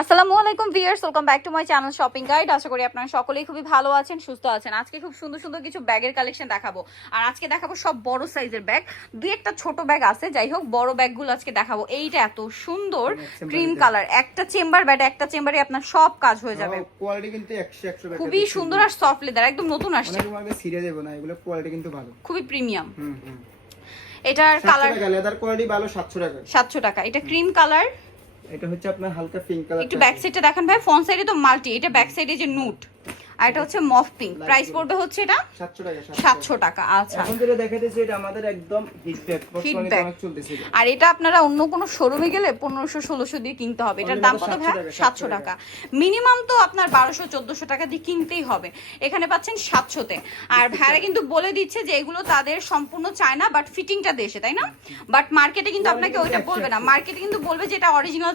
আসসালামু আলাইকুম viewers welcome back to my channel shopping guide. আশা করি আপনারা সকলেই খুবই ভালো আছেন সুস্থ আছেন। আজকে খুব সুন্দর সুন্দর কিছু ব্যাগের কালেকশন দেখাবো। আর আজকে দেখাবো সব বড় সাইজের ব্যাগ। দুই একটা ছোট ব্যাগ আছে যাই হোক বড় ব্যাগগুলো আজকে দেখাবো। এইটা এত সুন্দর ক্রিম কালার। একটা চেম্বার ব্যাট একটা চেম্বারে আপনার সব কাজ হয়ে যাবে। কোয়ালিটি কিন্তু 100 100 খুবই সুন্দর আর সফট লেদার একদম নতুন আসছে। অনেক মার্কে দেব না এগুলো কোয়ালিটি কিন্তু ভালো। খুবই প্রিমিয়াম হুম এটার কালার লেদার কোয়ালিটি ভালো 700 টাকা। সাতশো টাকা। এটা ক্রিম কালার এটা হচ্ছে আপনার হালকা পিঙ্ক কালার একটু ব্যাক সাইডটা দেখেন ভাই ফোন সাইডে তো মাল্টি এটা ব্যাক সাইডে যে নুট আর এটা হচ্ছে মফ পিঙ্ক প্রাইস পড়বে হচ্ছে এটা 700 টাকা আচ্ছা। এখন যেটা এটা আমাদের একদম। আর এটা আপনারা অন্য কোনো শোরুমে গেলে পনেরোশো ষোলোশো দিয়ে কিনতে হবে। এটার দাম কত ভাই 700 টাকা, মিনিমাম তো আপনার বারোশো চোদ্দশো টাকা দিয়ে কিনতেই হবে। এখানে পাচ্ছেন সাতশোতে। আর ভাইরা কিন্তু বলে দিচ্ছে যে এগুলো তাদের সম্পূর্ণ চায়না বাট ফিটিংটা দেশে তাই না? বাট মার্কেটে কিন্তু আপনাকে ওইটা বলবে না। মার্কেটে কিন্তু বলবে যে এটা অরিজিনাল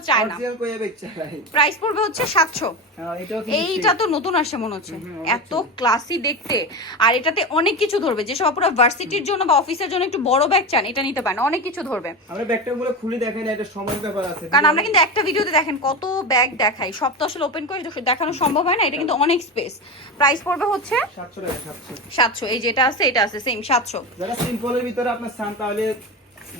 বেচছে ভাই। প্রাইস পড়বে হচ্ছে সাতশো। হ্যাঁ, এটাও কিন্তু এইটা তো নতুন আসছে মনে হচ্ছে। এত ক্লাসি দেখতে। আর এটাতে অনেক কিছু ধরবে। যেসব পুরো ভার্সিটির জন্য বা অফিসের জন্য একটু বড় ব্যাগ চান এটা নিতে পারেন। অনেক কিছু ধরবে। আমরা ব্যাগটা গুলো খুলে দেখাই না এটা সময় ব্যাপার আছে। কারণ আমরা কিন্তু একটা ভিডিওতে দেখেন কত ব্যাগ দেখাই। সব তো আসলে ওপেন করে দেখানো সম্ভব হয় না এটা কিন্তু অনেক স্পেস প্রাইস পড়বে হচ্ছে 700 টাকা 700 সাতশো। এই যেটা আছে এটা আছে সেম সাতশো। যারা সিম্পলের ভিতরে আপনার চান তাহলে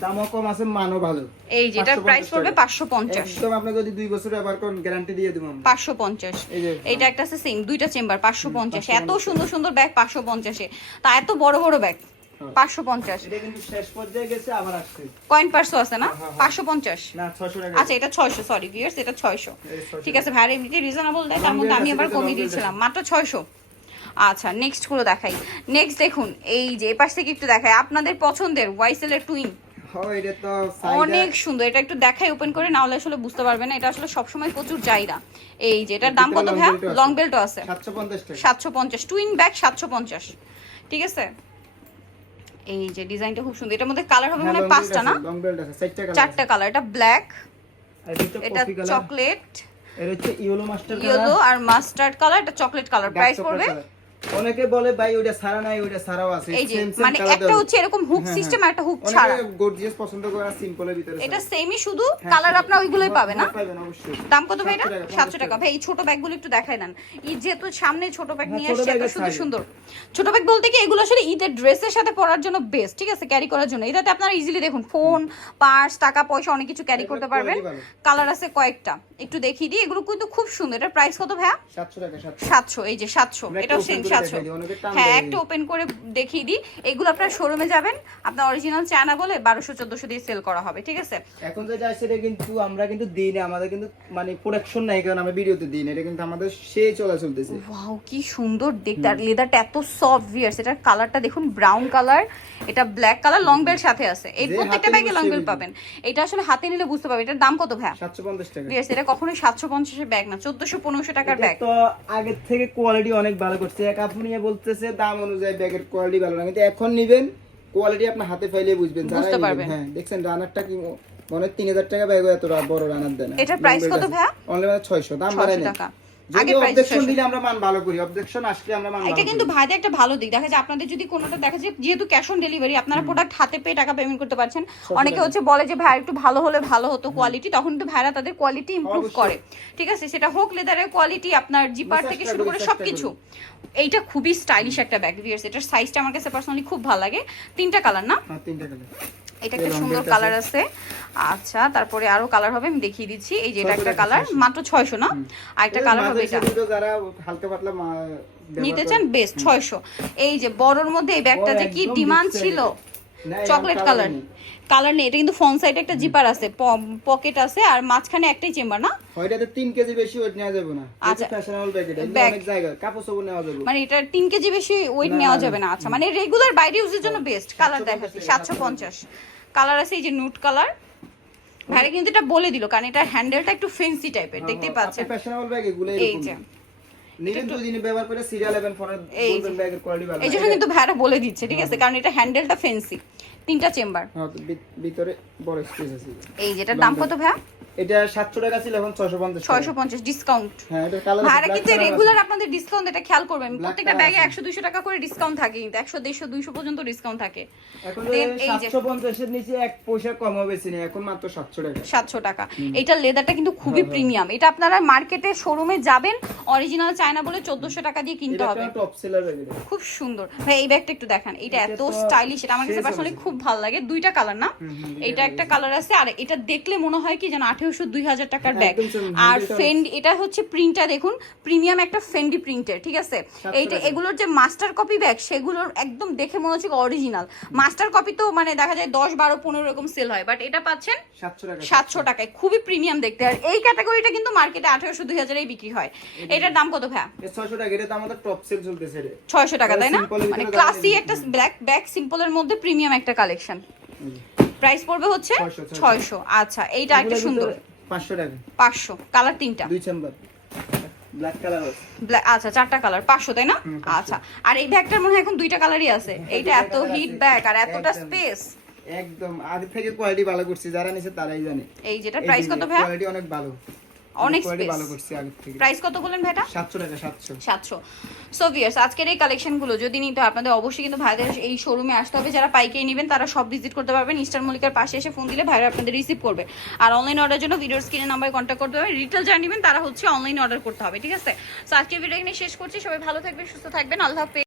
দামও কম আছে মানও ভালো। এই যেটার 550 প্রাইস পড়বে টাকা। পাঁচশো পঞ্চাশ। একদম আপনি যদি দুই বছর ব্যবহার করেন গ্যারান্টি দিয়ে দেবো আমরা। পাঁচশো পঞ্চাশ। এই যে এইটা একটা আছে সেম দুইটা চেম্বার পাঁচশো পঞ্চাশ। এত সুন্দর সুন্দর ব্যাগ পাঁচশো পঞ্চাশে। তা এত বড় বড় ব্যাগ হ্যাঁ। পাঁচশো পঞ্চাশ। এটা কিন্তু শেষ পর্যায়ে গেছে আবার আসছে। কয়েন পার্সো আছে না? হ্যাঁ, হ্যাঁ। পাঁচশো পঞ্চাশ? না 600 টাকা। আচ্ছা এটা ছয়শো সরি ভিউয়ার্স এটা ছয়শো। 600 ঠিক আছে ভাইরা এমনিতে রিজনেবল দেয় তার মধ্যে আমি আবার কমিয়ে দিয়েছিলাম মাত্র ছয়শো। আচ্ছা নেক্সটগুলো দেখাই। নেক্সট দেখুন এই যে এপাশ থেকে একটু দেখাই। আপনাদের পছন্দের ওয়াইসেলের টুইন হয় অনেক সুন্দর। এটা একটু দেখাই ওপেন করে না হলে আসলে বুঝতে পারবে না। এটা আসলে সবসময় প্রচুর চাহিদা এই যে এটার দাম কত আছে। লং বেল্টও আছে। সাতশো পঞ্চাশ টুইন ব্যাগ সাতশো পঞ্চাশ। ঠিক আছে? এই যে ডিজাইনটা খুব সুন্দর। এটার মধ্যে কালার হবে মানে পাঁচটা না? চারটা কালার এটা ব্ল্যাক এটা চকলেট এর হচ্ছে ইয়েলো মাস্টার ইয়েলো আর মাস্টার্ড কালার এটা চকলেট কালার প্রাইস পড়বে অনেকে বলে ভাই ওটা সারা নাই ওটা সারাও আছে। এই যে মানে একটা হচ্ছে এরকম হুক হ্যাঁ, সিস্টেম হ্যাঁ। আর একটা হুক অনেকে গর্জিয়াস পছন্দ করে সিম্পলের ভিতরে এটা সেমই শুধু কালার ওইগুলোই হ্যাঁ, পাবে না? হ্যাঁ, পাবেন অবশ্যই। দাম কত ভাই এটা? 700 টাকা, ভাই এই ছোট ব্যাগগুলো একটু দেখাই দেন। ঈদ যেহেতু সামনে ছোট ব্যাগ নিয়ে আসছে এত সুন্দর সুন্দর। ছোট ব্যাগ বলতে কি এগুলো আসলে ঈদের ড্রেসের সাথে পরার জন্য বেস্ট ঠিক আছে? ক্যারি করার জন্য। এটাতে আপনারা ইজিলি দেখুন ফোন পার্স টাকা পয়সা অনেক কিছু ক্যারি করতে পারবেন। কালার আছে কয়েকটা। একটু দেখিয়ে দিই এগুলো কিন্তু খুব সুন্দর। এটার প্রাইস কত ভাইয়া? 700 টাকা 700 সাতশো এই যে সাতশো। আমরা একটা এটাও সেম টান হ্যাঁ একটা ওপেন করে দেখিয়ে দিই। এগুলো আপনার শোরুমে যাবেন আপনার অরিজিনাল চায়না বলে বারোশো চোদ্দশো দিয়ে সেল করা হবে ঠিক আছে? এখন যে সেটা কিন্তু আমরা কিন্তু দিই না আমাদের কিন্তু মানে প্রোডাকশন নাই কারণ আমরা ভিডিওতে দিই না এটা কিন্তু আমাদের সেই চলা চলতেছে। ওয়াও কি সুন্দর দেখতে আর লেদারটা এত সফট ভিয়ার্স এটার কালারটা দেখুন ব্রাউন কালার এটা ব্ল্যাক কালার লং বেল্ট সাথে আছে। এই প্রত্যেকটা ব্যাগে লং সে বেল্ট পাবেন। এটা আসলে হাতে নিলে বুঝতে পারবেন এটার দাম কত ভাইয়া? 750 টাকা। ভিয়ার্স এটা কখনোই সাতশো পঞ্চাশের ব্যাগ না চোদ্দশো পনেরোশো টাকার ব্যাগ তো আগের থেকে কোয়ালিটি অনেক ভালো করছে নিয়ে বলতেছে দাম অনুযায়ী ব্যাগের কোয়ালিটি ভালো না। কিন্তু এখন নিবেন কোয়ালিটি আপনার হাতে পাইলে বুঝবেন বুঝতে পারবেন। হ্যাঁ দেখছেন রানারটা কি মনে হয় তিন হাজার টাকা ব্যাগ এত বড় রানার দেন এটার price কত ভাইয়া? অনলি মানে ছয়শো দাম 600 বাড়ায় না টাকা। যদি অবজেকশন দিলে আমরা মান ভালো করি অবজেকশন আসলে আমরা মান এটা কিন্তু। ভাইদের একটা ভালো দিক। দেখা যায় আপনাদের যদি কোনোটা দেখা যায় যেহেতু ক্যাশ অন ডেলিভারি আপনারা প্রোডাক্ট হাতে পেয়ে টাকা পেমেন্ট করতে পারছেন। অনেকে হচ্ছে বলে যে ভাই একটু ভালো হলে ভালো হতো কোয়ালিটি তখন কিন্তু ভাইরা তাদের কোয়ালিটি ইমপ্রুভ করে। ঠিক আছে? সেটা হোক লেদারের কোয়ালিটি আপনার জিপার থেকে শুরু করে সবকিছু। এইটা খুবই স্টাইলিশ একটা ব্যাগ এটার সাইজটা আমার কাছে পার্সোনালি খুব ভালো লাগে। তিনটা কালার না? হ্যাঁ তিনটা কালার এটা একটা সুন্দর কালার আছে। আচ্ছা তারপরে আরও কালার হবে আমি দেখিয়ে দিচ্ছি। এই যে এটা একটা কালার মাত্র ছয়শো না? আর একটা কালার হবে এটা। যারা হালকা পাতলা নিতে চান বেস্ট ছয়শো। এই যে বড়র মধ্যে এই ব্যাগটা যে কি ডিমান্ড ছিল? Chocolate colour. কালার নেই এটা কিন্তু ফ্রন্ট সাইডে একটা জিপার আছে পকেট আছে আর মাঝখানে একটাই চেম্বার না? ওইটাতে তিন কেজি বেশি ওয়েট নেওয়া যাবে না। আচ্ছা। আচ্ছা ফ্যাশনেবল ব্যাগ এটা অনেক জায়গা কাপড় চোপড় নেওয়া যাবে। মানে এটা তিন কেজি বেশি ওয়েট নেওয়া যাবে না। আচ্ছা মানে রেগুলার বাইরে ইউজের জন্য বেস্ট কালার 750 দেখাচ্ছি টাকা, সাতশো পঞ্চাশ। কালার আছে এই যে নুট কালার ভাইরা কিন্তু এটা বলে দিল কারণ এটা হ্যান্ডেলটা একটু ফেন্সি টাইপের দেখতেই পাচ্ছেন। ফ্যাশনেবল ব্যাগ এগুলো এই এরকম যে ব্যবহার করে সিরিয়াল। ব্যাগের কোয়ালিটি ভালো এই জন্য কিন্তু ভাইরা বলে দিচ্ছে ঠিক আছে? কারণ এটা হ্যান্ডেলটা ফেন্সি তিনটা চেম্বার হ্যাঁ তো ভিতরে বড় স্পেস আছে। এই যেটার দাম কত ভাইয়া? এটা সাতশো টাকা ছিল এখন ছয়শো পঞ্চাশ ছয়শো পঞ্চাশ ডিসকাউন্ট হ্যাঁ এটা কালার কিন্তু রেগুলার আপনাদের ডিসকাউন্ট এটা খেয়াল করবেন। প্রত্যেকটা ব্যাগে আছে। একশো দুইশো টাকা করে ডিসকাউন্ট থাকে কিন্তু একশো দেড়শো দুইশো পর্যন্ত ডিসকাউন্ট থাকে। এখন Then এই যে- নিচে এক পয়সা কম হবে না এখন মাত্র সাতশো টাকা। সাতশো টাকা। এইটার লেদারটা কিন্তু খুবই প্রিমিয়াম এটা আপনারা মার্কেটে শোরুমে যাবেন অরিজিনাল চায়না বলে চোদ্দশো টাকা দিয়ে কিনতে হবে। একটা টপ সেলার ব্যাগ খুব সুন্দর। ভাই এই ব্যাগটা একটু দেখান। এটা এটা এত স্টাইলিশ এটা আমার কাছে পার্সোনালি খুব ভালো লাগে। দুইটা কালার না? এটা একটা কালার আছে। আর এটা দেখলে মনে হয় কি যেন আঠেরোশো দুই হাজার টাকার ব্যাগ আর ফেন্ড এটা হচ্ছে প্রিন্টটা দেখুন প্রিমিয়াম একটা ফেন্ডি প্রিন্টের ঠিক আছে? এইটা এগুলোর যে মাস্টার কপি ব্যাগ সেগুলোর একদম দেখে মনে হচ্ছে অরিজিনাল মাস্টার কপি তো মানে দেখা যায় দশ বারো পনেরো এরকম সেল হয় বাট এটা পাচ্ছেন সাতশো টাকায়। খুবই প্রিমিয়াম দেখতে। আর এই ক্যাটাগরিটা কিন্তু মার্কেটে আঠেরোশো দুই হাজারেই বিক্রি হয়। এটার দাম কত ভাইয়া? ছয়শো টাকা এটা তো আমাদের টপ সেল চলতেছে ছয়শো টাকা তাই না? মানে ক্লাসি একটা ব্ল্যাক ব্যাগ সিম্পলের মধ্যে প্রিমিয়াম একটা কালেকশন প্রাইস পড়বে হচ্ছে 600, 600 ছয়শো। আচ্ছা এইটা একটা সুন্দর। পাঁচশো টাকা। পাঁচশো কালার তিনটা। দুই চেম্বার। ব্ল্যাক কালার আছে Black- আচ্ছা চারটা কালার পাঁচশো তাই না? আচ্ছা আর এই ব্যাগটার মনে হয় এখন দুইটা কালারই আছে। এইটা এত হিট। ব্যাগ আর এতটা স্পেস। একদম। আগে থেকে কোয়ালিটি ভালো করছি। যারা নিছে তারাই জানে। এই যেটা প্রাইস কত ভাই কোয়ালিটি অনেক ভালো। অনেক। ভালো করছি আগে থেকে। প্রাইস কত বললেন ভাইটা? সাতশো টাকা সাতশো। সাতশো। সো ভিয়ার্স আজকের এই কালেকশনগুলো যদি নিতে আপনাদের অবশ্যই কিন্তু ভাইদের এই শোরুমে আসতে হবে। যারা পাইকারি নেবেন তারা সব ভিজিট করতে পারবেন। ইস্টার মল্লিকার পাশে এসে ফোন দিলে ভাইরা আপনাদের রিসিভ করবে। আর অনলাইন অর্ডার জন্য ভিডিওর স্ক্রিনে নাম্বারে কন্ট্যাক্ট করতে হবে। রিটেল যারা নেবেন তারা হচ্ছে অনলাইন অর্ডার করতে হবে ঠিক আছে? সো আজকের ভিডিও এখানে শেষ করছি। সবাই ভালো থাকবেন সুস্থ থাকবেন। আল্লাহ হাফেজ।